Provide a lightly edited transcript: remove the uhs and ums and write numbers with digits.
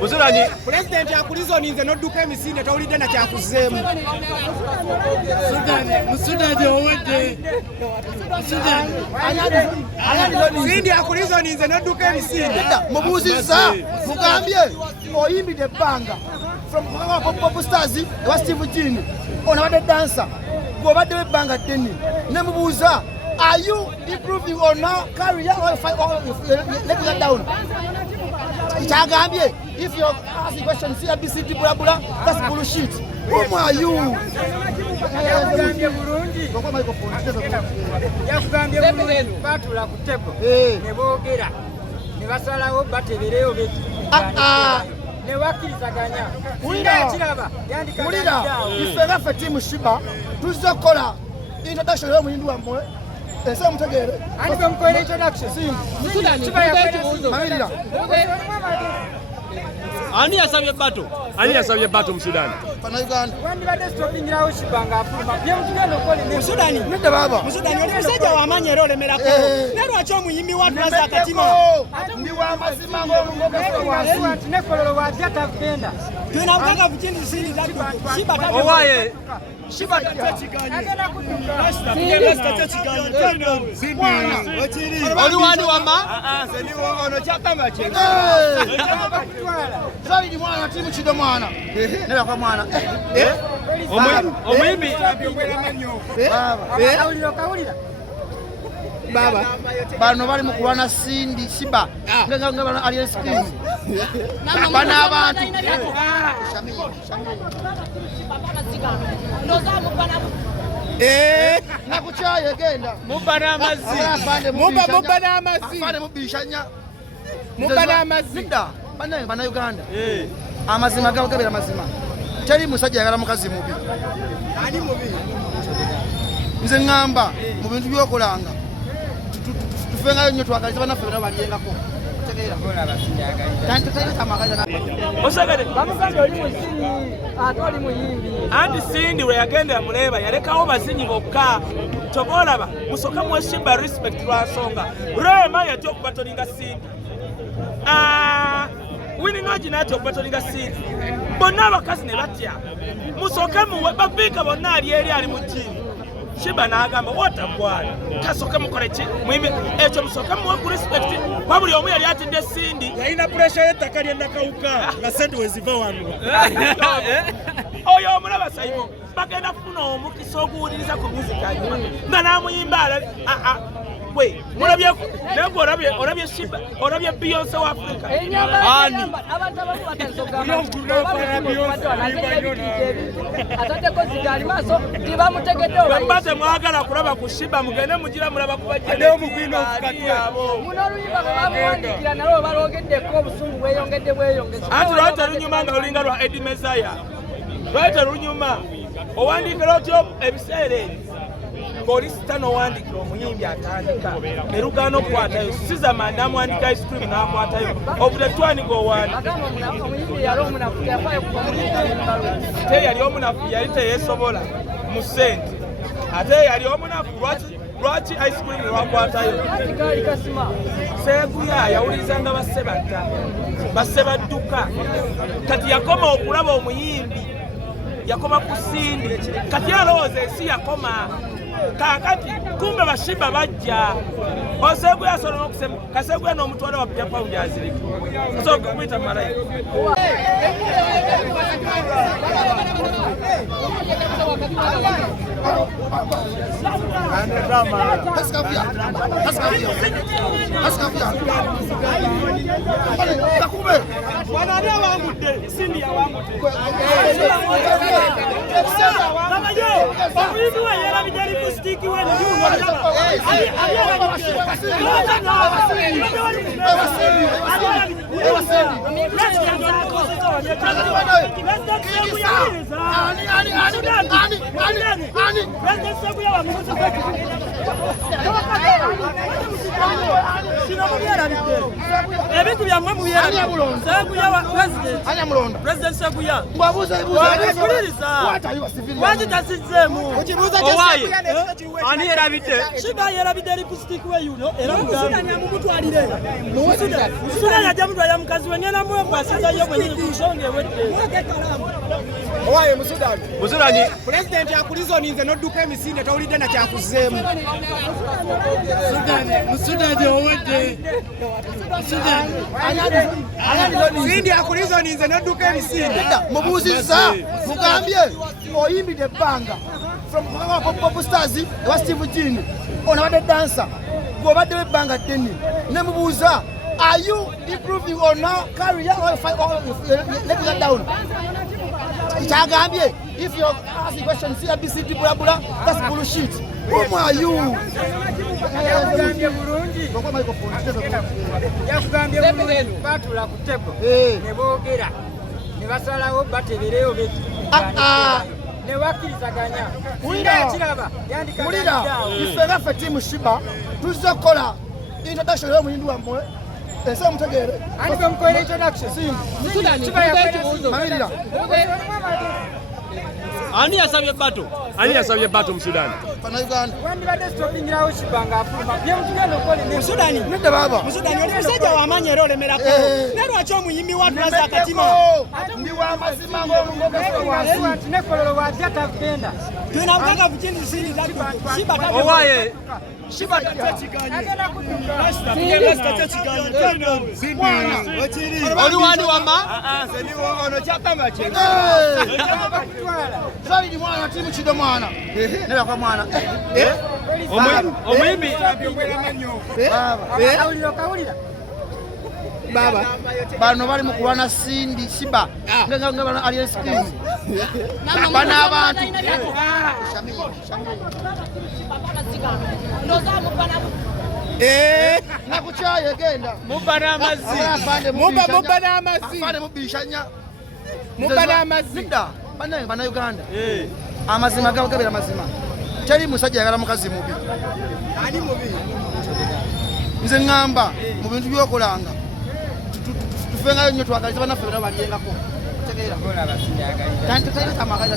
Musudani president yakulizoninze nodduka emisinde tawulidde na kyakuzeemu Musudani owedde Sindi yakulizoninze nodduka emisinde mubuuzizza mugambye oyimbidde ebbanga from Pop Stars ewa Steve Jini ono abadde dansa gw'obaddewo ebbanga ddene ne mubuuza are you improving on our career or letting that down? Chagambye, if you ask the question, CBC, blah blah, that's bullshit. Who are you? Mulira, ife timu Shiba, tuzokola introduction yo muyindu wa mwe. Ese mutegere. Ani bamukole introduction. Shiba yakwete Mamirira. Ani yasabye bato mu Sudan. Pana Uganda. Wandi bade stopping rawo Shibanga afuma. Bye mutugendo kole mu Sudan. Nende baba. Mu Sudan oli musajja wa manyero olemerako. Nero acho muyimbi watu asa akatima. Ndi wa mazima ng'olungoga kwa ne kololo wa jata venda. Tuna mkaka vijini sini dadu. Shiba kama Owaye. Shiba tatachikanye. Oli wani wama? Seni ono chakama chenge. Zali mwana timu chido mwana. Neba kwa mwana. Omuyimbi. Baba. Bano bali mukulwana Sindi Shiba. Nga bano ali screen. Bana abantu. Nakuchaye genda. Mubana amazi. Mubana amazi. Afane mubishanya. Mubana amazi. Nda. Bana Uganda. Amazima gabera amazima. Teri musajja yagala mukazi mubi. Ani mubi. Nze ngamba mu bintu byokolanga. Tufenga nnyo twagaliza banafe bana baliyengako. Tegeera. Bola basinyaga. Tantu tayita tamagaza. Osagale. Bamusanze oli musini. Atoli muyimbi. Andi Sindi we yagenda muleba yalekawo bazinyi bokka. Tobolaba musoka mu Shiba respect lwasonga. Rema yatyo kubatolinga Sindi. Winning Oji nacho kubatolinga Sindi. Bonna abakazi ne batya. Musoka muwe babika bonna ali mu chini. Shiba n'agamba watakwala kasoka mukole ki mwimi ekyo musoka muwe ku respect babuli omu yali atidde Sindi yalina pressure y'ettaka ly'ennakawuka nga sente weziva wano oyo omulaba Simon bagenda kufuna omukisa oguwuliriza ku music anyuma nga n'amuyimba we mulabye olabye Shiba olabye Beyonce wa Africa ani abantu abamu batasoka atateko zigali maso tibamutegedde bambate mwagala kulaba ku Shiba mugende mugira mulaba kubajja omugwino okukatwa muno oluyimba bamuwandikira nalwo balwogeddeko obusungu bweyongedde anti lwata lunyuma nga lulinga lwa Eddie Messiah lwata lunyuma owandikira otyo ebiseera ng'oli sitano wandikira omuyimbi atandika ne lugaana okukwatayo siza manda amwandika ice cream n'akwatayo obutetwaniga owandika te yali omunafu yali teyeesobola mu ssente ate yali omunafu lwaki ice cream lwakwatayo Seeguya yawulirizanga basse batta basse badduka kati yakoma okulaba omuyimbi yakoma ku Sindi kati alowooza ensi yakoma kakati kumbe bashimba bajja Oseguya asobola n'okusema Kaseguya n'omutwala wa Paundi azirika sooka kuyita malayika ebintu byammwe mubyeradde Seguya wa President Seguya lwaki tasizzeemu Owaye ani yerabidde Shiba yerabidde lipstick we yuno era mumutwalire Musudani ajja mutwalira mukazi we ngenda mwebwasizayo mwenyini ku nsonga ewedde Owaye Musudani President akulizoninze n'odduka emisinde tawulidde na kyakuzeemu Musudani owedde Sindi akulizoninze n'odduka emisinde mubuuzizza mugambye oyimbidde ebbanga from Pop Stars ewa Steve Jini onabadde dansa gw'obadde w'ebbanga ddene ne mubuuza are you improving on our career or letting that down kyagambye if you ask the question CBC bula bula that's bullshit who are you yakugambye bulungi batula ku tebo ne boogera ne basalawo baterereyo beti ne bakkirizaganya mulira ife ngaffe tiimu Shiba tuzze kukola introduction y'omuyindi wammwe ensi omutegeere mamirira Ani yasabye bato mu Sudan? Bannayuganda Musudani nedda baaba Musudani oli musajja w'amaanyi era olemerako naye lwaki omuyimbi watulaza akatima ndi w'amazima ng'olugogese wansi nekololo wajja tagenda tulina bukakavu kintu sindi Shiba Owaye Shiba oli wani wama? Zawidi mwana timu Kido mwana neba kwa mwana Omuyimbi baba bano bali mu kulwana Sindi Shiba nga bano ali screen bana abantu nakuchaye genda mubana amazzi afande mubishanya mubana amazzi nda bana Uganda amazima gawo gabera mazima teri musajja yagala mukazi mubi ani mubi nze ngamba mu bintu byokolanga tufengayo nnyo twagaliza banaffe bana balyengako tegeera tantu kaira tamagaza